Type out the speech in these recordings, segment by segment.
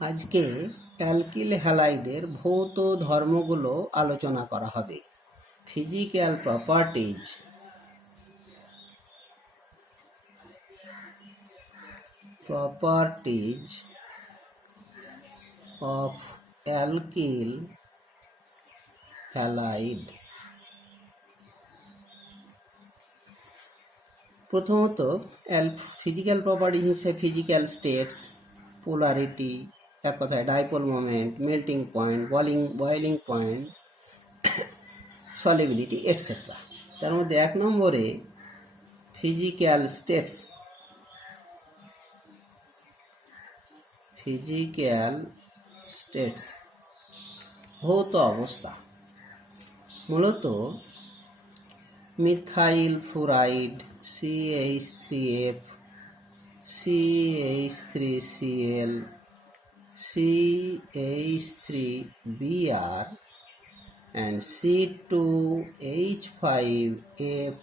আজকে অ্যালকিল হ্যালাইডের ভৌত ধর্মগুলো আলোচনা করা হবে। Physical properties of alkyl halide. প্রথমত ফিজিক্যাল প্রপার্টি হিসেবে ফিজিক্যাল স্টেটস, পোলারিটি, এক কথায় dipole moment, melting point, boiling point, solubility etcetera. তার মধ্যে 1 নম্বরে ফিজিক্যাল স্টেটস। ভৌত অবস্থা মূলত methyl fluoride CH3F, CH3Cl, CH3Br and C2H5F,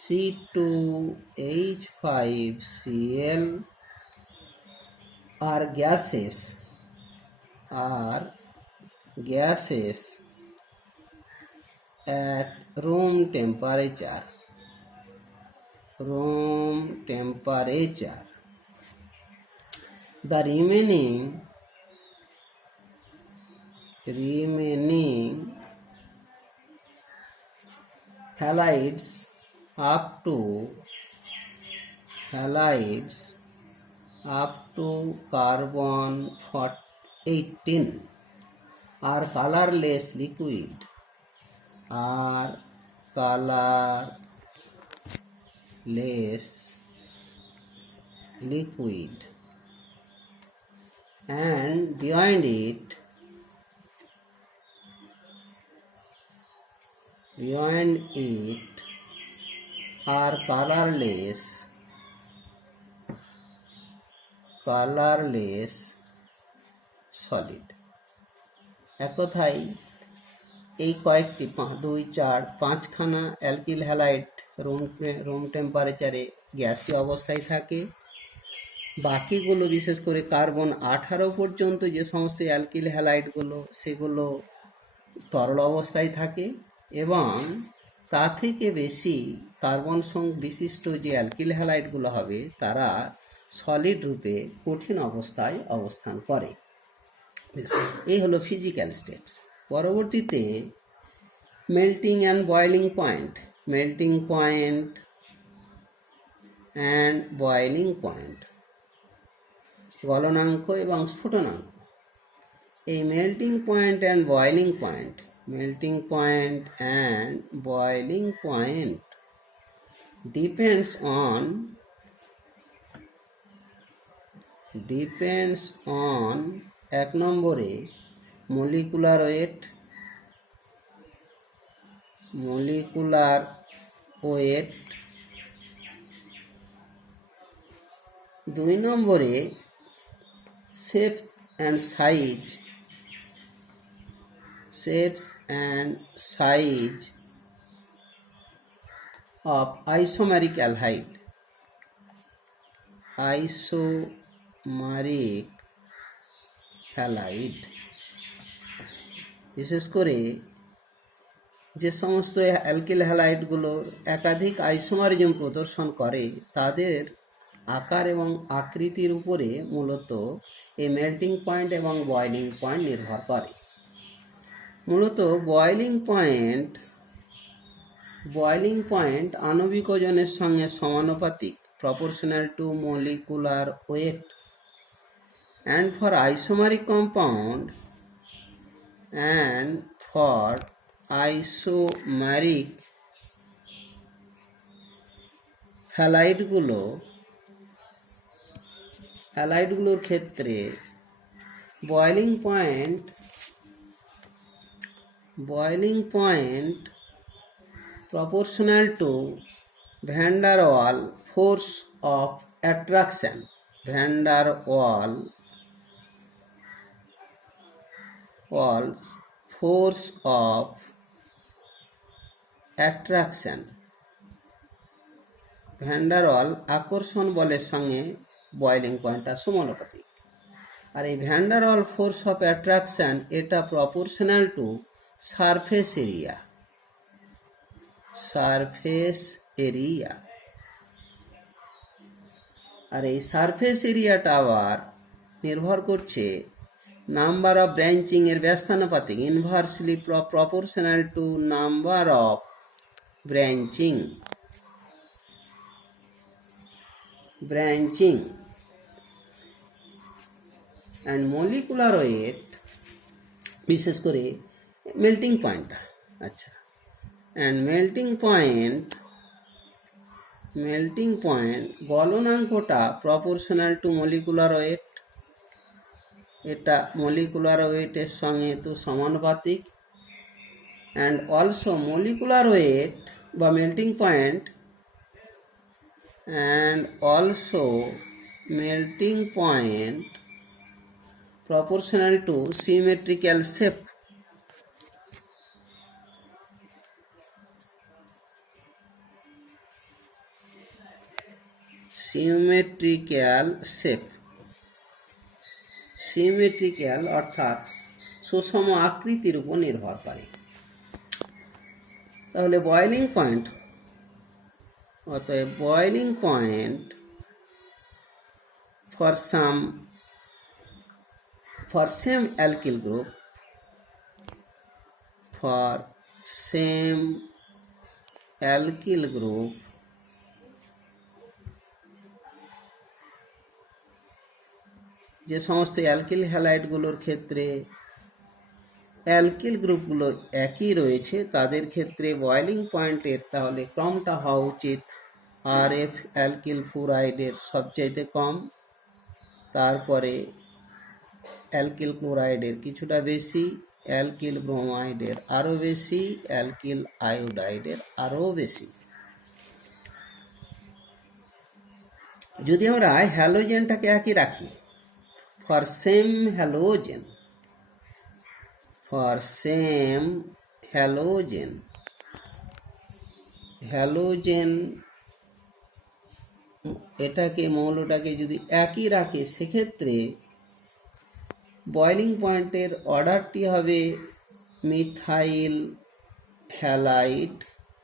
C2H5Cl are gases at room temperature. The remaining halides up to carbon 18 are colorless liquid, and beyond it are colorless solid. এক কথায় এই কয়েকটি 5খানা অ্যালকিল হ্যালাইড রুম টেম্পারেচারে গ্যাসীয় অবস্থায় থাকে। বাকিগুলো বিশেষ করে কার্বন 18 পর্যন্ত যে সমস্ত অ্যালকিল হ্যালাইডগুলো সেগুলো তরল অবস্থায় থাকে, এবং তা থেকে বেশি কার্বন বিশিষ্ট যে অ্যালকিল হ্যালাইডগুলো হবে তারা সলিড রূপে কঠিন অবস্থায় অবস্থান করে। এই হলো ফিজিক্যাল স্টেটস। পরবর্তীতে মেল্টিং অ্যান্ড বয়েলিং পয়েন্ট, গলনাঙ্ক এবং স্ফুটনাঙ্ক। এই melting point and boiling point depends on 1 নম্বরে molecular weight, 2 নম্বরে shapes and size of isomeric aldehyde, বিশেষ করে যে সমস্ত অ্যালকিল হ্যালাইডগুলো একাধিক আইসোমারিজম প্রদর্শন করে তাদের আকার এবং আকৃতির উপরে মূলত এই মেল্টিং পয়েন্ট এবং বয়েলিং পয়েন্ট নির্ভর করে। মূলত বয়েলিং পয়েন্ট আণবিক ওজনের সঙ্গে সমানুপাতিক, proportional to molecular weight, and for isomeric compounds and for isomeric হ্যালাইডগুলোর ক্ষেত্রে boiling point proportional to van der Waals force of attraction, van der Waals আকর্ষণ বলের সঙ্গে বয়েলিং পয়েন্টটা সমানুপাতিক। আর এই ভ্যান্ডারওয়াল ফোর্স অফ অ্যাট্রাকশন এটা প্রপোর্শনাল টু সারফেস এরিয়া। আর এই সারফেস এরিয়াটা আবার নির্ভর করছে নাম্বার অফ ব্রাঞ্চিং এর ব্যস্তানুপাতিক, inversely proportional to number of branching. And molecular weight, বিশেষ করে মেল্টিং পয়েন্ট। আচ্ছা, অ্যান্ড মেল্টিং পয়েন্ট গলনাঙ্কটা প্রপোর্শনাল টু মলিকুলার ওয়েট। এটা মলিকুলার ওয়েটের সঙ্গে তো সমানুপাতিক। অ্যান্ড অলসো মলিকুলার ওয়েট বা melting point proportional to symmetrical shape. Symmetrical অর্থাৎ সুষম আকৃতির উপর নির্ভর করে। তাহলে বয়লিং পয়েন্ট, অতএব boiling point for same alkyl group, যে সমস্ত অ্যালকিল হ্যালাইডগুলোর ক্ষেত্রে অ্যালকিল গ্রুপগুলো একই রয়েছে তাদের ক্ষেত্রে বয়লিং পয়েন্টের তাহলে ক্রমটা হওয়া উচিত RF অ্যালকিল ফ্লুরাইডের সবচাইতে কম, তারপরে অ্যালকিল ক্লোরাইডের কিছুটা বেশি, অ্যালকিল ব্রোমাইডের আরও বেশি, অ্যালকিল আয়োডাইডের আরও বেশি। যদি আমরা হ্যালোজেনটাকে একই রাখি, ফর সেম হ্যালোজেন এটাকে মৌলটাকে যদি একই রাখে সেক্ষেত্রে বয়লিং পয়েন্টের অর্ডারটি হবে মিথাইল হ্যালাইড,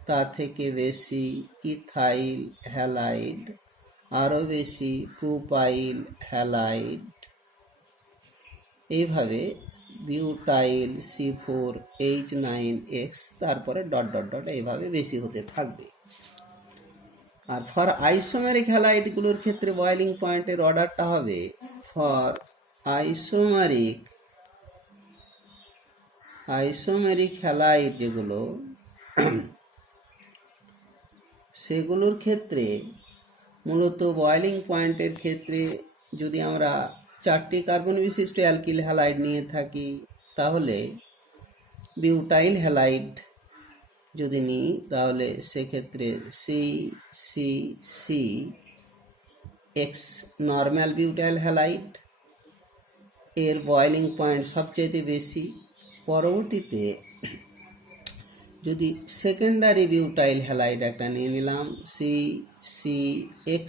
তা থেকে বেশি ইথাইল হ্যালাইড, আরও বেশি প্রোপাইল হ্যালাইড, এইভাবে বিউটাইল C4H9X, তারপরে ... এইভাবে বেশি হতে থাকবে। আর ফর আইসোমেরিক হ্যালাইডগুলোর ক্ষেত্রে বয়লিং পয়েন্টের অর্ডারটা হবে ফর আইসোমেরিক হ্যালাইড যেগুলো সেগুলোর ক্ষেত্রে মূলত বয়লিং পয়েন্টের ক্ষেত্রে যদি আমরা 4টি কার্বন বিশিষ্ট অ্যালকিল হ্যালাইড নিয়ে থাকি তাহলে বিউটাইল হ্যালাইড যদি নিই তাহলে সেক্ষেত্রে CCCX নর্মাল বিউটাইল হ্যালাইড এর বয়লিং পয়েন্ট সবচেয়ে বেশি। পরবর্তীতে যদি সেকেন্ডারি বিউটাইল হ্যালাইড একটা নিয়ে নিলাম, CCX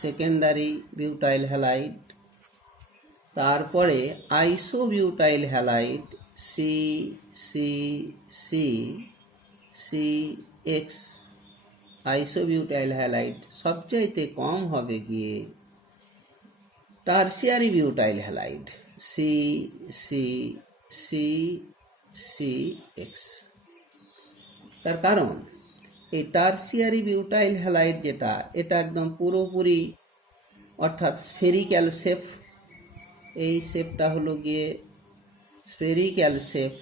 সেকেন্ডারি বিউটাইল হ্যালাইড, তারপরে isobutyl halide CCCX isobutyl halide সবচাইতে কম হবে গিয়ে টারসিয়ারি বিউটাইল হ্যালাইড CCCX। তার কারণ এই টারসিয়ারি বিউটাইল হ্যালাইড যেটা, এটা একদম পুরোপুরি অর্থাৎ স্ফেরিক্যাল শেপ। এই শেপটা হলো গিয়ে স্ফেরিক্যাল শেপ।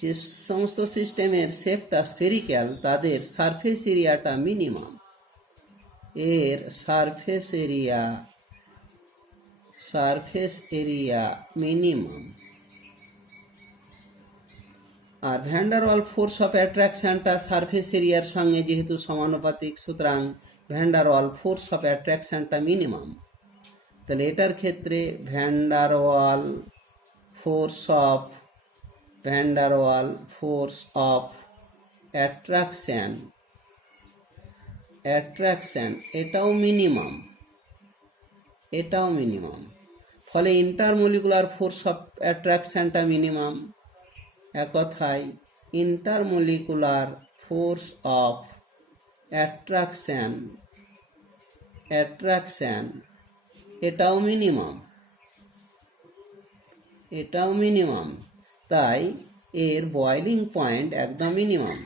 যে সমস্ত সিস্টেমের শেপটা স্ফেরিক্যাল তাদের সারফেস এরিয়াটা মিনিমাম, এর সারফেস এরিয়া মিনিমাম। আর ভ্যান্ডারওয়াল ফোর্স অফ অ্যাট্রাকশনটা সারফেস এরিয়ার সঙ্গে যেহেতু সমানুপাতিক, সুতরাং ভ্যান্ডারওয়াল ফোর্স অফ অ্যাট্রাকশনটা মিনিমাম। তাহলে এটার ক্ষেত্রে van der Waal force of attraction attraction এটাও মিনিমাম, ফলে ইন্টারমলিকুলার ফোর্স অফ অ্যাট্রাকশনটা মিনিমাম। এক কথায় ইন্টারমলিকুলার ফোর্স অফ অ্যাট্রাকশন এটাও মিনিমাম, তাই এর বয়লিং পয়েন্ট একদম মিনিমাম।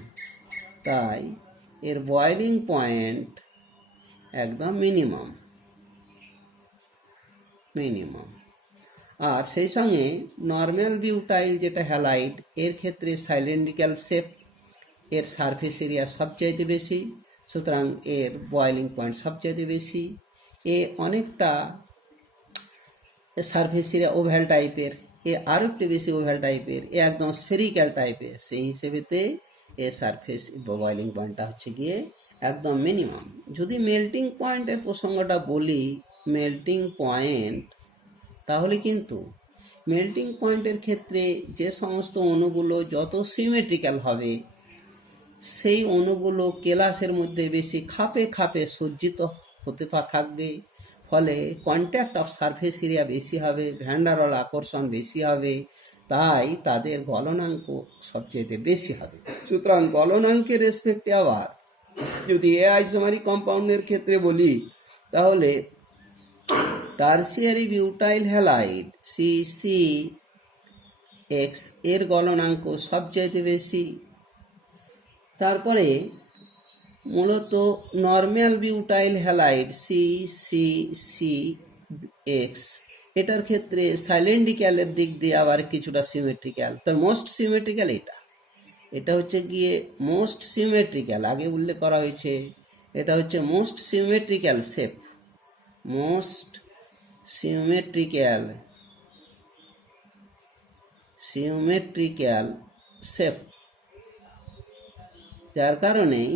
আর সেই সঙ্গে নর্মাল বিউটাইল যেটা হ্যালাইড, এর ক্ষেত্রে সাইলিন্ড্রিক্যাল শেপ, এর সারফেস এরিয়া সবচাইতে বেশি, সুতরাং এর বয়লিং পয়েন্ট সবচাইতে বেশি। এ অনেকটা সারফেস এরিয়া ওভ্যাল টাইপের, এ আরও একটু বেশি ওভ্যাল টাইপের, এ একদম স্ফেরিক্যাল টাইপের। সেই হিসেবেতে এ সারফেস বয়লিং পয়েন্টটা হচ্ছে গিয়ে একদম মিনিমাম। যদি মেল্টিং পয়েন্টের প্রসঙ্গটা বলি, তাহলে কিন্তু মেল্টিং পয়েন্টের ক্ষেত্রে যে সমস্ত অণুগুলো যত সিমেট্রিক্যাল হবে, সেই অণুগুলো কেলাসের মধ্যে বেশি খাপে সজ্জিত হতে থাকবে, ফলে কন্ট্যাক্ট অফ সারফেস এরিয়া বেশি হবে, ভ্যান ডার ওয়াল আকর্ষণ বেশি হবে, তাই তাদের গলনাঙ্ক সবচেয়ে বেশি হবে। সুতরাং গলনাঙ্কের রেসপেক্টে আবার যদি এ আইসোমারিক কম্পাউন্ডের ক্ষেত্রে বলি, তাহলে টারসিয়ারি বিউটাইল হ্যালাইড CCX এর গলনাঙ্ক সবচাইতে বেশি। তারপরে মূলত নর্মাল বিউটাইল হ্যালাইড CCCX, এটার ক্ষেত্রে সাইলেন্ডিক্যালের দিক দিয়ে আবার কিছুটা সিমেট্রিক্যাল। তো মোস্ট সিমেট্রিক্যাল এটা হচ্ছে গিয়ে মোস্ট সিমেট্রিক্যাল, আগে উল্লেখ করা হয়েছে, এটা হচ্ছে মোস্ট সিমেট্রিক্যাল শেপ, যার কারণেই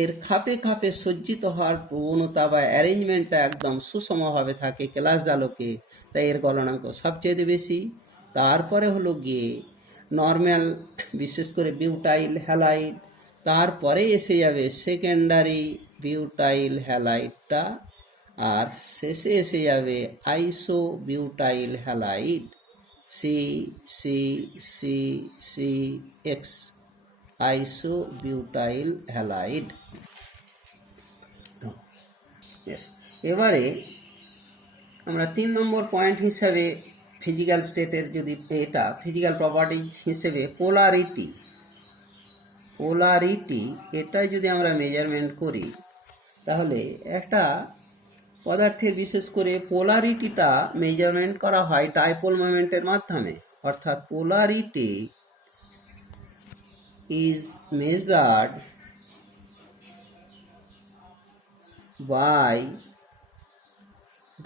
এর খাপে সজ্জিত হওয়ার প্রবণতা বা অ্যারেঞ্জমেন্টটা একদম সুষমভাবে থাকে কেলাস জালকে, তাই এর গলনাঙ্ক সবচেয়ে বেশি। তারপরে হলো গিয়ে নর্মাল, বিশেষ করে বিউটাইল হ্যালাইড, তারপরে এসে যাবে সেকেন্ডারি বিউটাইল হ্যালাইডটা, আর শেষে এসে যাবে আইসো বিউটাইল হ্যালাইড CCCX, আইসো বিউটাইল হ্যালাইড। এবারে আমরা 3 নম্বর পয়েন্ট হিসাবে ফিজিক্যাল স্টেটের, যদি এটা ফিজিক্যাল প্রপার্টিজ হিসেবে পোলারিটি এটা যদি আমরা মেজারমেন্ট করি, তাহলে একটা পদার্থের বিশেষ করে পোলারিটিটা মেজারমেন্ট করা হয় ডাইপোল মোমেন্টের মাধ্যমে। অর্থাৎ polarity is measured by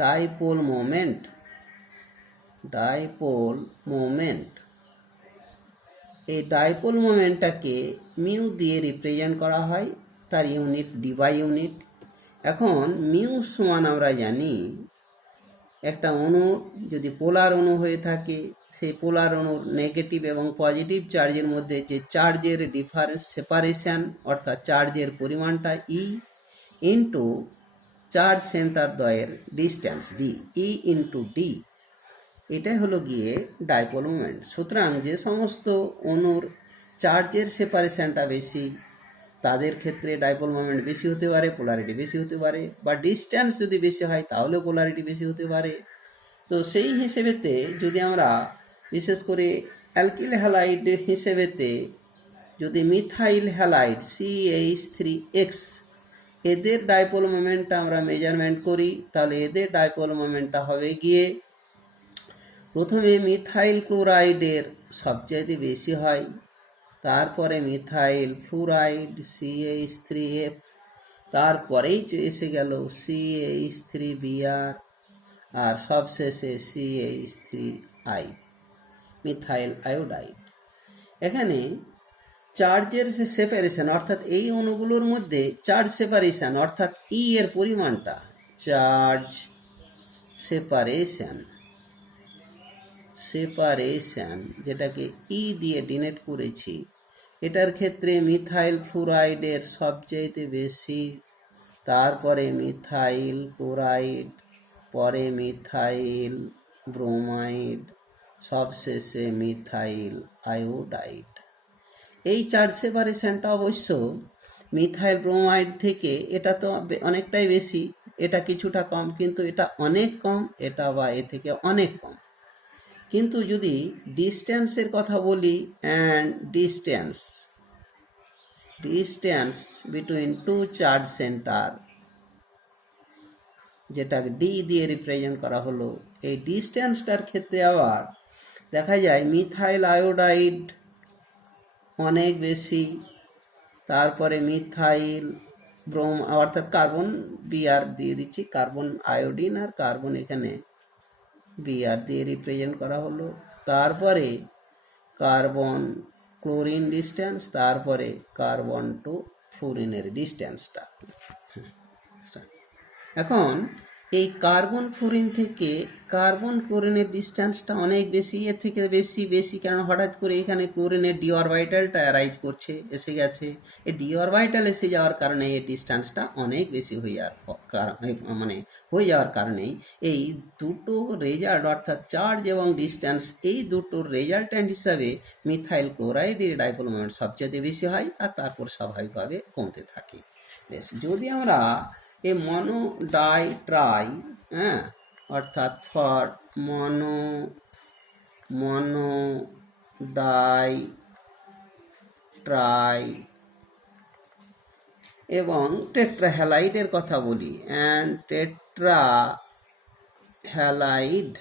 dipole moment। এই ডাইপোল মোমেন্টটাকে মিউ দিয়ে রিপ্রেজেন্ট করা হয়, তার ইউনিট ডিবাই ইউনিট। এখন মিউ সমান আমরা জানি, একটা অণু যদি পোলার অণু হয়ে থাকে, সেই পোলার অণুর নেগেটিভ এবং পজিটিভ চার্জের মধ্যে যে চার্জের সেপারেশন, অর্থাৎ চার্জের পরিমাণটা ই ইন্টু চার্জ সেন্টার দ্বয়ের ডিস্ট্যান্স ই ইন্টু ডি, এটাই হলো গিয়ে ডাইপোল মোমেন্ট। সুতরাং যে সমস্ত অণুর চার্জের সেপারেশনটা বেশি, তাদের ক্ষেত্রে ডাইপোল মোমেন্ট বেশি হতে পারে, পোলারিটি বেশি হতে পারে, বা ডিস্ট্যান্স যদি বেশি হয় তাহলেও পোলারিটি বেশি হতে পারে। তো সেই হিসেবেতে যদি আমরা বিশেষ করে অ্যালকিল হ্যালাইড হিসেবেতে যদি মিথাইল হ্যালাইড CH3X, এদের ডাইপোল মোমেন্টটা আমরা মেজারমেন্ট করি, তাহলে এদের ডাইপোল মোমেন্টটা হবে গিয়ে প্রথমে মিথাইল ক্লোরাইডের সবচেয়ে বেশি হয়, তারপরে মিথাইল ফ্লুরাইড CH3F, তারপরেই এসে গেল CH3Br, আর সবশেষে CH3I, মিথাইল আয়োডাইড। এখানে চার্জের যে সেপারেশন, অর্থাৎ এই অণুগুলোর মধ্যে চার্জ সেপারেশন, অর্থাৎ ই এর পরিমাণটা, চার্জ সেপারেশন যেটাকে ই দিয়ে ডিনোট করেছি, এটার ক্ষেত্রে মিথাইল ফ্লুরাইডের সবচেয়ে বেশি, তারপরে মিথাইল ক্লোরাইড, পরে মিথাইল ব্রোমাইড, সবশেষে মিথাইল আয়োডাইড। এই চার সেপারেশনটা অবশ্য মিথাইল ব্রোমাইড থেকে এটা তো অনেকটাই বেশি, এটা কিছুটা কম, কিন্তু এটা অনেক কম, এটা বা এ থেকে অনেক কম। কিন্তু যদি ডিস্টেন্সের কথা বলি, and distance between two charge center, যেটা ডি দিয়ে রিপ্রেজেন্ট করা হলো, এই ডিস্টেন্সটার ক্ষেত্রে আবার দেখা যায় মিথাইল আয়োডাইড অনেক বেশি, তারপরে মিথাইল অর্থাৎ কার্বন বিআর দিয়ে দিচ্ছি, কার্বন আয়োডিন আর কার্বন এখানে বিআর দিয়ে রিপ্রেজেন্ট করা হলো, তারপরে কার্বন ক্লোরিন ডিস্টেন্স, তারপরে কার্বন টু ফ্লুরিনের ডিস্টেন্সটা। এখন এই কার্বন ফ্লুরিন থেকে কার্বন ক্লোরিনের ডিস্টেন্সটা অনেক বেশি, এর থেকে বেশি কারণ হঠাৎ করে এখানে ক্লোরিনের ডি অরবিটালটা অ্যারাইজ করছে, এসে গেছে। এই ডি অরবিটাল এসে যাওয়ার কারণে এই ডিস্টেন্সটা অনেক বেশি হয়ে যাওয়ার কারণেই এই দুটো রেজাল্ট, অর্থাৎ চার্জ এবং ডিস্টেন্স, এই দুটোর রেজাল্ট্যান্ট হিসাবে মিথাইল ক্লোরাইডের ডাইপোল মোমেন্ট সবচেয়ে বেশি হয়, আর তারপর স্বাভাবিকভাবে কমতে থাকে। বেশ, যদি আমরা এ মনো ডাই ট্রাই, হ্যাঁ, অর্থাৎ ফর মনো ডাই ট্রাই এবং টেট্রাহ্যালাইডের কথা বলি, অ্যান্ড টেট্রাহ্যালাইড,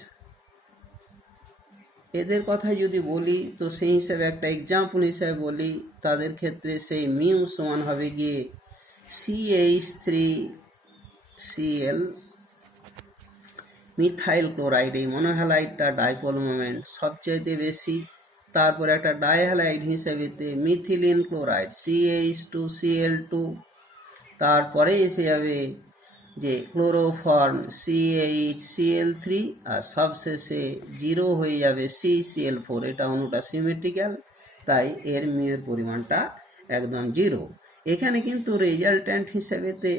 এদের কথা যদি বলি তো সেই হিসাবে একটা এক্সাম্পল হিসাবে বলি, তাদের ক্ষেত্রে সেই মিউ সমান হবে গিয়ে CH3Cl, মিথাইল ক্লোরাইড, এই মনোহ্যালাইডটা ডাইপোল মোমেন্ট সবচাইতে বেশি। তারপর একটা ডাইহ্যালাইড হিসেবেতে মিথিলিন ক্লোরাইড CH2Cl2, তারপরে এসে যাবে যে ক্লোরোফর্ম CHCl3, আর সবশেষে 0 হয়ে যাবে CCl4। এটা অণুটা সিমেট্রিক্যাল, তাই এর মিউর পরিমাণটা একদম 0। এখানে কিন্তু রেজাল্ট্যান্ট হিসেবেতে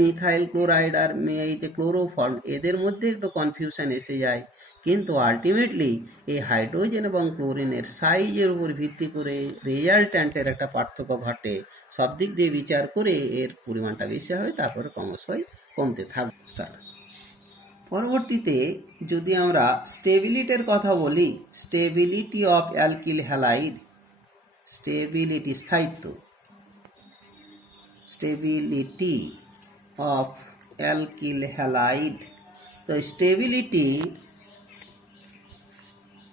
মিথাইল ক্লোরাইড আর এই যে ক্লোরোফর্ম, এদের মধ্যে একটু কনফিউশন এসে যায়, কিন্তু আলটিমেটলি এই হাইড্রোজেন এবং ক্লোরিনের সাইজের উপর ভিত্তি করে রেজাল্ট্যান্টের একটা পার্থক্য ঘটে। সব দিক দিয়ে বিচার করে এর পরিমাণটা বেশি হবে, তারপরে ক্রমশই কমতে থাকবে। পরবর্তীতে যদি আমরা স্টেবিলিটির কথা বলি, stability of alkyl halide, stability স্থায়িত্ব, স্টেবিলিটি অফ অ্যালকিল হ্যালাইড। তো স্টেবিলিটি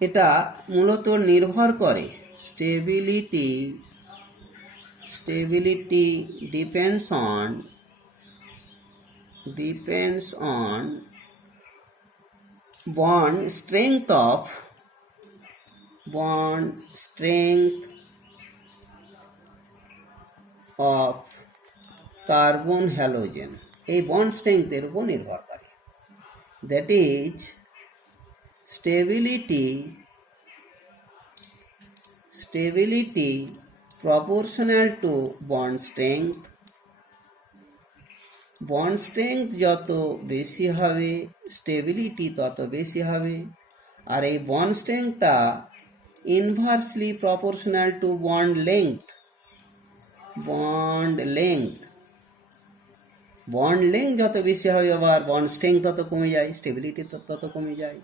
এটা মূলত নির্ভর করে, stability depends on bond strength of carbon halogen, এই বন্ড স্ট্রেংথের উপর নির্ভর করে। That is stability proportional to bond strength. Bond strength যত বেশি হবে স্টেবিলিটি তত বেশি হবে, আর এই বন্ড স্ট্রেংথটা inversely proportional to bond length. Bond length যত বেশি হবে আবার বন্ড স্ট্রেংথ তত কমে যায়, স্টেবিলিটি তত কমে যায়।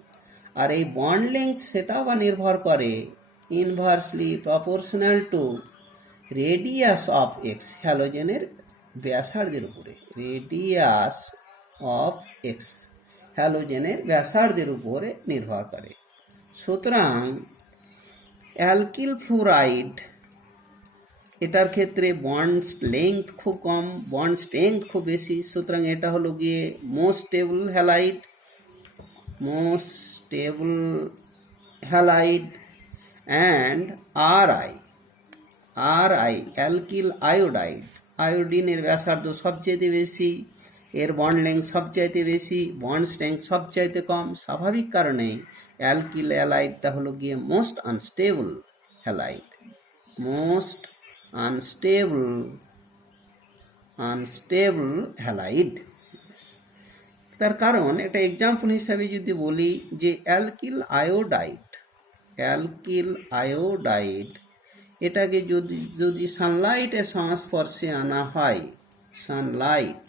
আর এই বন্ড লেংথ সেটা আবার নির্ভর করে inversely proportional to radius of X, হ্যালোজেনের ব্যাসার্ধের উপরে, রেডিয়াস অফ এক্স, হ্যালোজেনের ব্যাসার্ধের উপরে নির্ভর করে। সুতরাং অ্যালকিল ফ্লুরাইড, এটার ক্ষেত্রে বন্ড লেংথ খুব কম, বন্ড স্ট্রেংথ খুব বেশি, সুতরাং এটা হলো গিয়ে most stable halide. And R I alkyl iodide, আয়োডিনের ব্যাসার্ধ সবচাইতে বেশি, এর বন্ড লেংথ সবচাইতে বেশি, বন্ড স্ট্রেংথ সবচাইতে কম। স্বাভাবিক কারণে অ্যালকিল হ্যালাইডটা হলো গিয়ে most unstable halide, most unstable unstable halide. তার কারণ একটা এক্সাম্পল হিসাবে যদি বলি যে অ্যালকিল আয়োডাইড এটাকে যদি যদি সানলাইটের সংস্পর্শে আনা হয়, সানলাইট,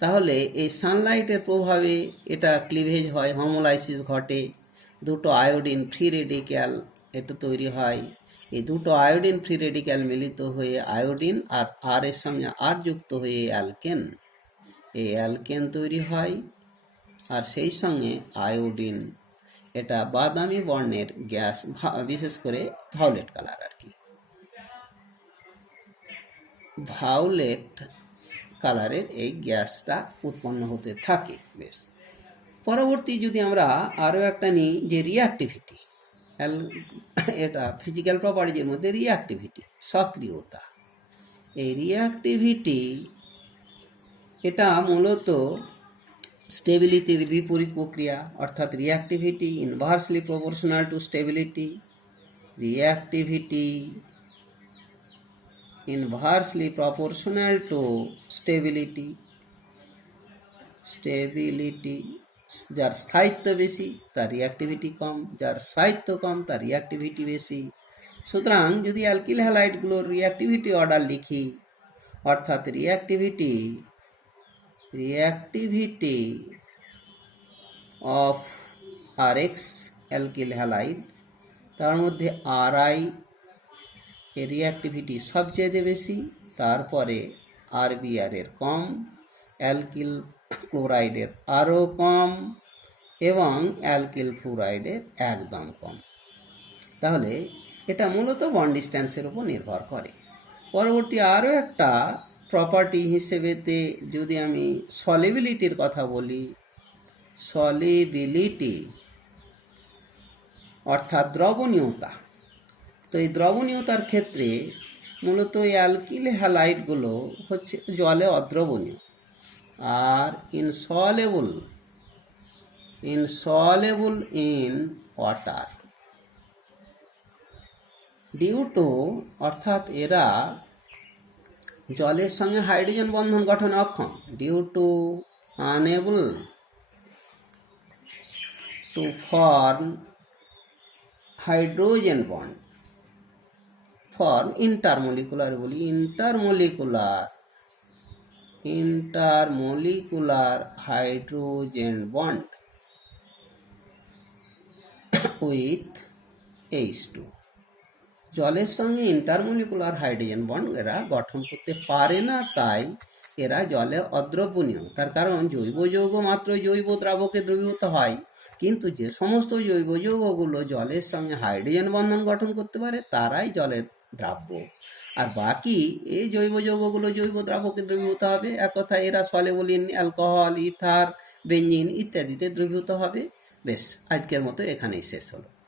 তাহলে এই সানলাইটের প্রভাবে এটা ক্লিভেজ হয়, হোমোলাইসিস ঘটে, দুটো আয়োডিন ফ্রি রেডিক্যাল এটা তৈরি হয়। এই দুটো আয়োডিন ফ্রি রেডিক্যাল মিলিত হয়ে আয়োডিন আর আর এর সঙ্গে আর যুক্ত হয়ে অ্যালকেন, এই অ্যালকেন তৈরি হয়। আর সেই সঙ্গে আয়োডিন এটা বাদামি বর্ণের গ্যাস, বিশেষ করে ভায়োলেট কালার আর কি, ভায়োলেট কালারের এই গ্যাসটা উৎপন্ন হতে থাকে। বেশ, পরবর্তী যদি আমরা আরও একটা নিই যে রিঅ্যাক্টিভিটি, এটা ফিজিক্যাল প্রপার্টিজের মধ্যে রিঅ্যাক্টিভিটি, সক্রিয়তা। এই রিঅ্যাক্টিভিটি এটা মূলত স্টেবিলিটির বিপরীত প্রক্রিয়া, অর্থাৎ reactivity inversely proportional two stability, reactivity inversely proportional to stability, যার স্থায়িত্ব বেশি তার রিঅ্যাক্টিভিটি কম, যার স্থায়িত্ব কম তার রিঅ্যাক্টিভিটি বেশি। সুতরাং যদি অ্যালকিল হ্যালাইডগুলোর রিঅ্যাক্টিভিটি অর্ডার লিখি, অর্থাৎ reactivity of RX alkyl halide, তার মধ্যে RI এর রিঅ্যাক্টিভিটি সবচেয়ে বেশি, তারপরে RBR এর কম, অ্যালকিল ক্লোরাইডের আরও কম এবং অ্যালকিল ফ্লুরাইডের একদম কম। তাহলে এটা মূলত বন্ড ডিস্ট্যান্সের উপর নির্ভর করে। পরবর্তী আরও একটা প্রপার্টি হিসেবেতে যদি আমি সলিবিলিটির কথা বলি, সলিবিলিটি অর্থাৎ দ্রবণীয়তা। তো এই দ্রবণীয়তার ক্ষেত্রে মূলত এই অ্যালকিল হ্যালাইডগুলো হচ্ছে জলে অদ্রবণীয় আর insoluble in water due to, অর্থাৎ এরা জলের সঙ্গে হাইড্রোজেন বন্ধন গঠনে অক্ষম, due to unable to form hydrogen bond, form intermolecular বলি, intermolecular hydrogen bond with H2। জলের সঙ্গে ইন্টারমলিকুলার হাইড্রোজেন বন্ড এরা গঠন করতে পারে না, তাই এরা জলে অদ্রবণীয়। তার কারণ জৈব যৌগ মাত্র জৈব দ্রাবকে দ্রবীভূত হয়, কিন্তু যে সমস্ত জৈব যৌগগুলো জলের সঙ্গে হাইড্রোজেন বন্ধন গঠন করতে পারে তারাই জলের দ্রাব্য, আর বাকি এই জৈব যৌগগুলো জৈব দ্রাবকে দ্রবীভূত হবে। এক কথা এরা soluble in alcohol, ether, benzene ইত্যাদিতে দ্রবীভূত হবে। বেশ, আজকের মতো এখানেই শেষ হলো।